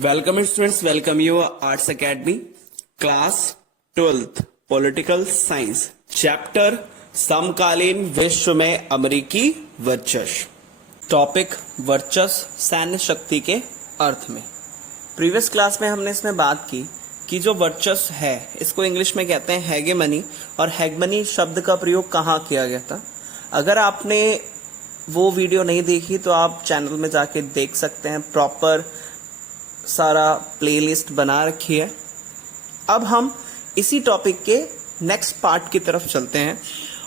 Welcome students, welcome you arts academy class 12th political science chapter समकालीन विश्व में अमेरिकी वर्चस्व। टॉपिक वर्चस्व सैन्य शक्ति के अर्थ में। प्रीवियस क्लास में हमने इसमें बात की कि जो वर्चस्व है इसको इंग्लिश में कहते हैं हेगेमनी, और हेगेमनी शब्द का प्रयोग कहाँ किया गया था। अगर आपने वो वीडियो नहीं देखी तो आप चैनल में जाके देख सकते हैं, प्रॉपर सारा प्लेलिस्ट बना रखी है। अब हम इसी टॉपिक के नेक्स्ट पार्ट की तरफ चलते हैं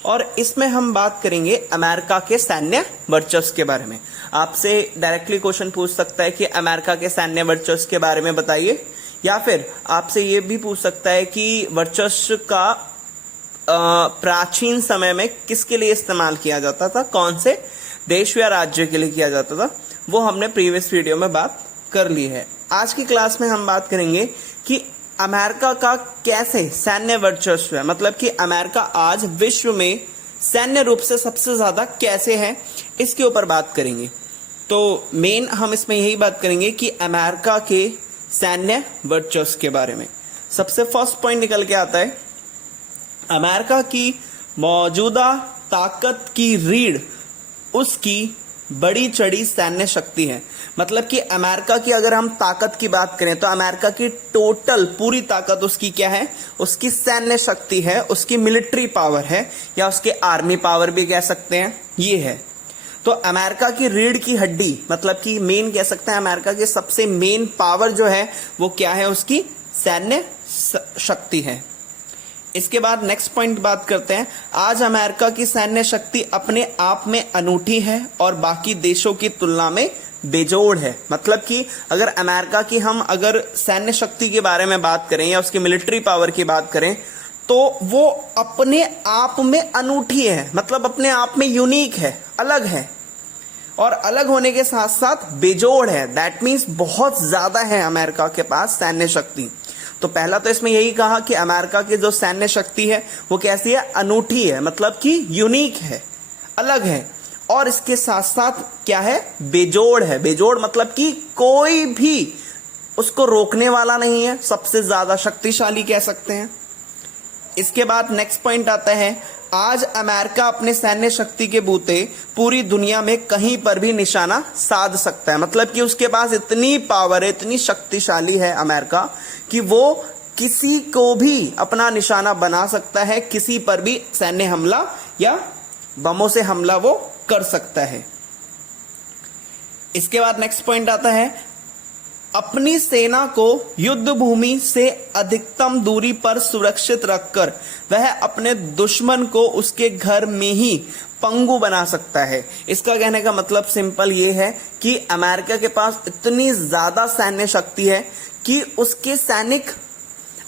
और इसमें हम बात करेंगे अमेरिका के सैन्य वर्चस्व के बारे में। आपसे डायरेक्टली क्वेश्चन पूछ सकता है कि अमेरिका के सैन्य वर्चस्व के बारे में बताइए, या फिर आपसे ये भी पूछ सकता है कि वर्चस्व का प्राचीन समय में किसके लिए इस्तेमाल किया जाता था, कौन से देश या राज्य के लिए किया जाता था। वो हमने प्रीवियस वीडियो में बात कर ली है। आज की क्लास में हम बात करेंगे कि अमेरिका का कैसे सैन्य वर्चस्व है, मतलब कि अमेरिका आज विश्व में सैन्य रूप से सबसे ज्यादा कैसे है, इसके ऊपर बात करेंगे। तो मेन हम इसमें यही बात करेंगे कि अमेरिका के सैन्य वर्चस्व के बारे में। सबसे फर्स्ट पॉइंट निकल के आता है, अमेरिका की मौजूदा ताकत की रीढ़ उसकी बड़ी चढ़ी सैन्य शक्ति है। मतलब कि अमेरिका की अगर हम ताकत की बात करें तो अमेरिका की टोटल पूरी ताकत उसकी क्या है, उसकी सैन्य शक्ति है, उसकी मिलिट्री पावर है, या उसके आर्मी पावर भी कह सकते हैं, ये है। तो अमेरिका की रीढ़ की हड्डी, मतलब कि मेन कह सकते हैं अमेरिका के सबसे मेन पावर जो है वो क्या है, उसकी सैन्य शक्ति है। इसके बाद नेक्स्ट पॉइंट बात करते हैं। आज अमेरिका की सैन्य शक्ति अपने आप में अनूठी है और बाकी देशों की तुलना में बेजोड़ है। मतलब कि अगर अमेरिका की हम अगर सैन्य शक्ति के बारे में बात करें या उसकी मिलिट्री पावर की बात करें तो वो अपने आप में अनूठी है, मतलब अपने आप में यूनिक है, अलग है, और अलग होने के साथ साथ बेजोड़ है। दैट मीन्स बहुत ज्यादा है अमेरिका के पास सैन्य शक्ति। तो पहला तो इसमें यही कहा कि अमेरिका की जो सैन्य शक्ति है वो कैसी है, अनूठी है, मतलब कि यूनिक है, अलग है, और इसके साथ साथ क्या है, बेजोड़ है। बेजोड़ मतलब कि कोई भी उसको रोकने वाला नहीं है, सबसे ज्यादा शक्तिशाली कह सकते हैं। इसके बाद नेक्स्ट पॉइंट आता है, आज अमेरिका अपने सैन्य शक्ति के बूते पूरी दुनिया में कहीं पर भी निशाना साध सकता है। मतलब कि उसके पास इतनी पावर है, इतनी शक्तिशाली है अमेरिका कि वो किसी को भी अपना निशाना बना सकता है, किसी पर भी सैन्य हमला या बमों से हमला वो कर सकता है। इसके बाद नेक्स्ट पॉइंट आता है, अपनी सेना को युद्ध भूमि से अधिकतम दूरी पर सुरक्षित रखकर वह अपने दुश्मन को उसके घर में ही पंगु बना सकता है। इसका कहने का मतलब सिंपल ये है कि अमेरिका के पास इतनी ज्यादा सैन्य शक्ति है कि उसके सैनिक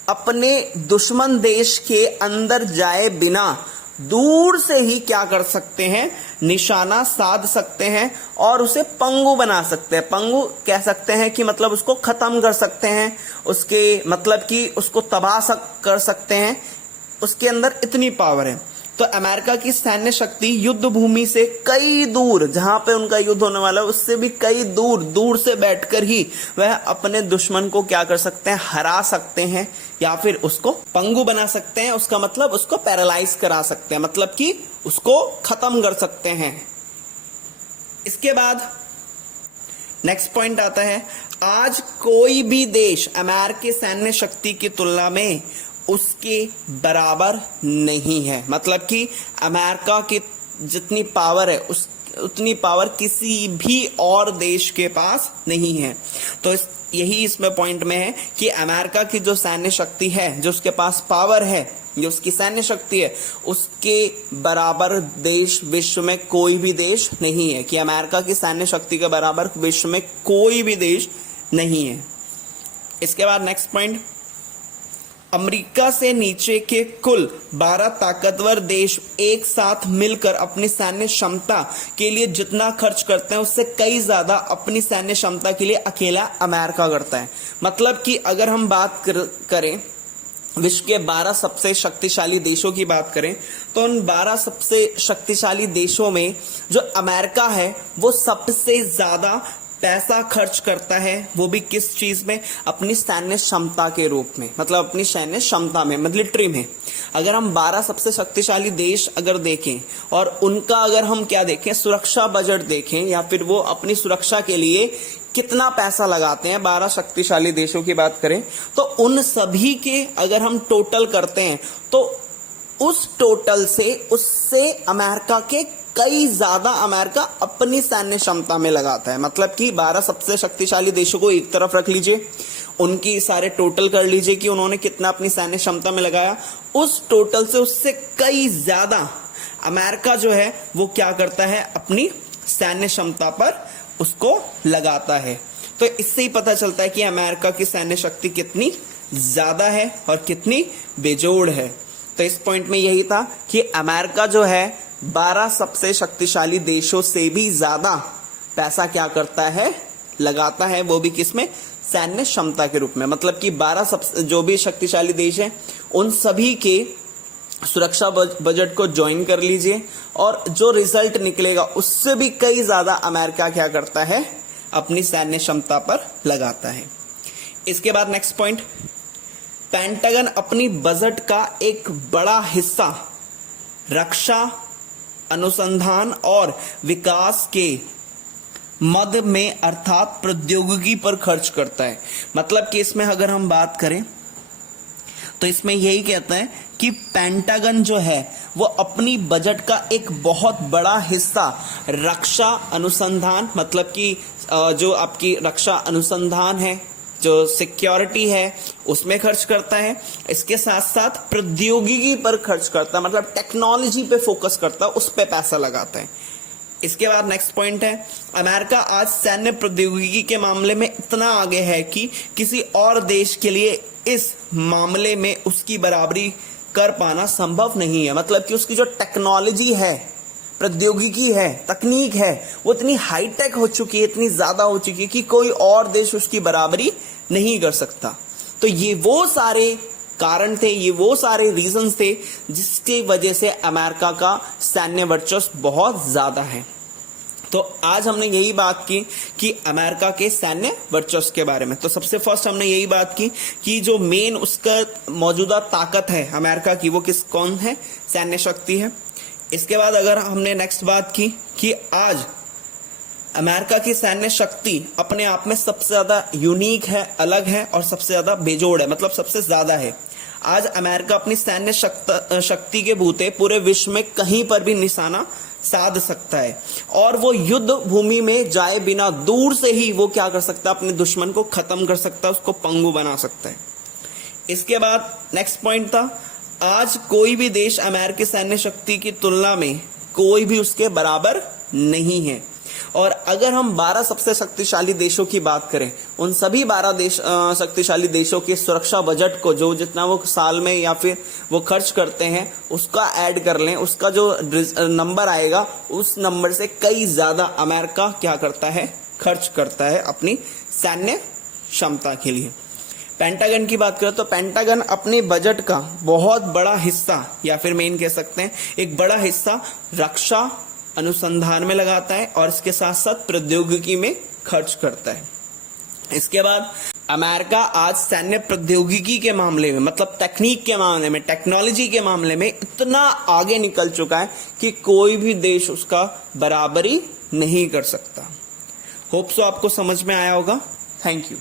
अपने दुश्मन देश के अंदर जाए बिना दूर से ही क्या कर सकते हैं, निशाना साध सकते हैं और उसे पंगु बना सकते हैं। पंगु कह सकते हैं कि मतलब उसको खत्म कर सकते हैं, उसके मतलब कि उसको तबाह कर सकते हैं, उसके अंदर इतनी पावर है। तो अमेरिका की सैन्य शक्ति युद्ध भूमि से कई दूर, जहां पे उनका युद्ध होने वाला है उससे भी कई दूर दूर से बैठकर ही वह अपने दुश्मन को क्या कर सकते हैं, हरा सकते हैं या फिर उसको पंगु बना सकते हैं। उसका मतलब उसको पैरालाइज करा सकते हैं, मतलब कि उसको खत्म कर सकते हैं। इसके बाद नेक्स्ट पॉइंट आता है, आज कोई भी देश अमेरिकी सैन्य शक्ति की तुलना में उसके बराबर नहीं है। मतलब कि अमेरिका की जितनी पावर है उतनी पावर किसी भी और देश के पास नहीं है। तो यही इसमें पॉइंट में है कि अमेरिका की जो सैन्य शक्ति है, जो उसके पास पावर है, जो उसकी सैन्य शक्ति है, उसके बराबर देश विश्व में कोई भी देश नहीं है। कि अमेरिका की सैन्य शक्ति के बराबर विश्व में कोई भी देश नहीं है। इसके बाद नेक्स्ट पॉइंट, अमेरिका से नीचे के कुल 12 ताकतवर देश एक साथ मिलकर अपनी सैन्य क्षमता के लिए जितना खर्च करते हैं उससे कई ज्यादा अपनी सैन्य क्षमता के लिए अकेला अमेरिका करता है। मतलब कि अगर हम बात करें विश्व के 12 सबसे शक्तिशाली देशों की बात करें तो उन 12 सबसे शक्तिशाली देशों में जो अमेरिका है वो सबसे ज्यादा पैसा खर्च करता है, वो भी किस चीज में, अपनी सैन्य क्षमता के रूप में, मतलब अपनी सैन्य क्षमता में, मिलिट्री में। अगर हम 12 सबसे शक्तिशाली देश अगर देखें और उनका अगर हम क्या देखें, सुरक्षा बजट देखें, या फिर वो अपनी सुरक्षा के लिए कितना पैसा लगाते हैं, 12 शक्तिशाली देशों की बात करें तो उन सभी के अगर हम टोटल करते हैं तो उस टोटल से उससे अमेरिका के कई ज्यादा अमेरिका अपनी सैन्य क्षमता में लगाता है। मतलब कि 12 सबसे शक्तिशाली देशों को एक तरफ रख लीजिए, उनकी सारे टोटल कर लीजिए कि उन्होंने कितना अपनी सैन्य क्षमता में लगाया, उस टोटल से उससे कई ज्यादा अमेरिका जो है वो क्या करता है, अपनी सैन्य क्षमता पर उसको लगाता है। तो इससे ही पता चलता है कि अमेरिका की सैन्य शक्ति कितनी ज्यादा है और कितनी बेजोड़ है। तो इस पॉइंट में यही था कि अमेरिका जो है 12 सबसे शक्तिशाली देशों से भी ज्यादा पैसा क्या करता है, लगाता है, वो भी किसमें, सैन्य क्षमता के रूप में। मतलब कि 12 सबसे जो भी शक्तिशाली देश हैं उन सभी के सुरक्षा बजट को ज्वाइन कर लीजिए और जो रिजल्ट निकलेगा उससे भी कई ज्यादा अमेरिका क्या करता है, अपनी सैन्य क्षमता पर लगाता है। इसके बाद नेक्स्ट पॉइंट, पेंटागन अपनी बजट का एक बड़ा हिस्सा रक्षा अनुसंधान और विकास के मद में अर्थात प्रौद्योगिकी पर खर्च करता है। मतलब कि इसमें अगर हम बात करें तो इसमें यही कहता है कि पेंटागन जो है वो अपनी बजट का एक बहुत बड़ा हिस्सा रक्षा अनुसंधान, मतलब कि जो आपकी रक्षा अनुसंधान है, जो सिक्योरिटी है, उसमें खर्च करता है। इसके साथ साथ प्रौद्योगिकी पर खर्च करता है, मतलब टेक्नोलॉजी पे फोकस करता है, उस पे पैसा लगाता है। इसके बाद नेक्स्ट पॉइंट है, अमेरिका आज सैन्य प्रौद्योगिकी के मामले में इतना आगे है कि किसी और देश के लिए इस मामले में उसकी बराबरी कर पाना संभव नहीं है। मतलब कि उसकी जो टेक्नोलॉजी है, प्रौद्योगिकी है, तकनीक है, वो इतनी हाईटेक हो चुकी है, इतनी ज्यादा हो चुकी है कि कोई और देश उसकी बराबरी नहीं कर सकता। तो ये वो सारे कारण थे, ये वो सारे रीजंस थे जिसकी वजह से अमेरिका का सैन्य वर्चस्व बहुत ज्यादा है। तो आज हमने यही बात की कि अमेरिका के सैन्य वर्चस्व के बारे में। तो सबसे फर्स्ट हमने यही बात की कि जो मेन उसका मौजूदा ताकत है अमेरिका की, वो कौन है, सैन्य शक्ति है। इसके बाद अगर हमने नेक्स्ट बात की कि आज अमेरिका की सैन्य शक्ति अपने आप में सबसे ज्यादा यूनिक है, अलग है और सबसे ज्यादा बेजोड़ है, मतलब सबसे ज्यादा है। आज अमेरिका अपनी सैन्य शक्ति के बूते पूरे विश्व में कहीं पर भी निशाना साध सकता है और वो युद्ध भूमि में जाए बिना दूर से ही वो क्या कर सकता है, अपने दुश्मन को खत्म कर सकता है, उसको पंगु बना सकता है। इसके बाद नेक्स्ट पॉइंट था, आज कोई भी देश अमेरिकी सैन्य शक्ति की तुलना में कोई भी उसके बराबर नहीं है। और अगर हम 12 सबसे शक्तिशाली देशों की बात करें, उन सभी 12 शक्तिशाली देशों के सुरक्षा बजट को जो जितना वो साल में या फिर वो खर्च करते हैं उसका ऐड कर लें, उसका जो नंबर आएगा उस नंबर से कई ज्यादा अमेरिका क्या करता है, खर्च करता है अपनी सैन्य क्षमता के लिए। पेंटागन की बात करें तो पेंटागन अपने बजट का बहुत बड़ा हिस्सा या फिर मेन कह सकते हैं एक बड़ा हिस्सा रक्षा अनुसंधान में लगाता है और इसके साथ साथ प्रौद्योगिकी में खर्च करता है। इसके बाद अमेरिका आज सैन्य प्रौद्योगिकी के मामले में, मतलब तकनीक के मामले में, टेक्नोलॉजी के मामले में इतना आगे निकल चुका है कि कोई भी देश उसका बराबरी नहीं कर सकता। होप सो आपको समझ में आया होगा। Thank you.